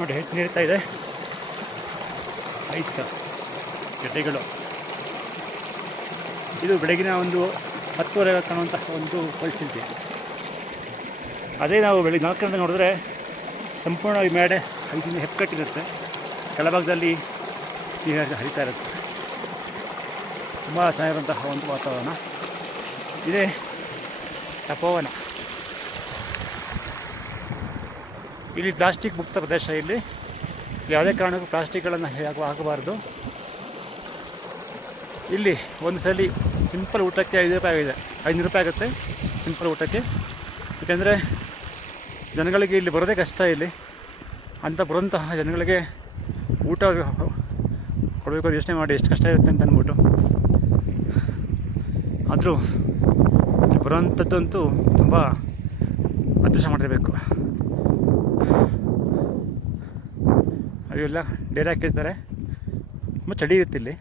ನೋಡಿ ಹೆಚ್ಚು ನೀರ್ತಾ ಇದೆ. ಐಸ್ ಗೆಡ್ಡೆಗಳು. ಇದು ಬೆಳಗಿನ ಒಂದು 10:30 ಕಾಣುವಂತಹ ಒಂದು ಪರಿಸ್ಥಿತಿ. ಅದೇ ನಾವು ಬೆಳಿಗ್ಗೆ 4 ಗಂಟೆ ನೋಡಿದ್ರೆ ಸಂಪೂರ್ಣ ಈ ಮೇಡೆ ಐಸಿಂದ ಹೆಪ್ಪುಕಟ್ಟಿರುತ್ತೆ. ಕೆಳಭಾಗದಲ್ಲಿ ನೀರು ಹರಿತಾ ಇರುತ್ತೆ. ತುಂಬ ಚೆನ್ನಾಗಿರುವಂತಹ ಒಂದು ವಾತಾವರಣ. ಇದೇ ತಪೋವನ. ಇಲ್ಲಿ ಪ್ಲಾಸ್ಟಿಕ್ ಮುಕ್ತ ಪ್ರದೇಶ. ಇಲ್ಲಿ ಯಾವುದೇ ಕಾರಣಕ್ಕೂ ಪ್ಲಾಸ್ಟಿಕ್ಗಳನ್ನು ಹಾಕಬಾರ್ದು. ಇಲ್ಲಿ ಒಂದು ಸಲ ಸಿಂಪಲ್ ಊಟಕ್ಕೆ 5 ರೂಪಾಯಿ ಆಗಿದೆ. 500 ರೂಪಾಯಿ ಆಗುತ್ತೆ ಸಿಂಪಲ್ ಊಟಕ್ಕೆ. ಯಾಕೆಂದರೆ ಜನಗಳಿಗೆ ಇಲ್ಲಿ ಬರೋದೇ ಕಷ್ಟ. ಇಲ್ಲಿ ಅಂತ ಬರುವಂತಹ ಜನಗಳಿಗೆ ಊಟ ಕೊಡಬೇಕು ಯೋಚನೆ ಮಾಡಿ ಎಷ್ಟು ಕಷ್ಟ ಇರುತ್ತೆ ಅಂತ ಅಂದ್ಬಿಟ್ಟು. ಆದರೂ ಬರುವಂಥದ್ದಂತೂ ತುಂಬ ಅದೃಷ್ಟ ಮಾಡಿರಬೇಕು. ಅವೆಲ್ಲ ಡೇರೆ ಹಾಕಿರ್ತಾರೆ. ತುಂಬ ಚಳಿ ಇರುತ್ತೆ ಇಲ್ಲಿ.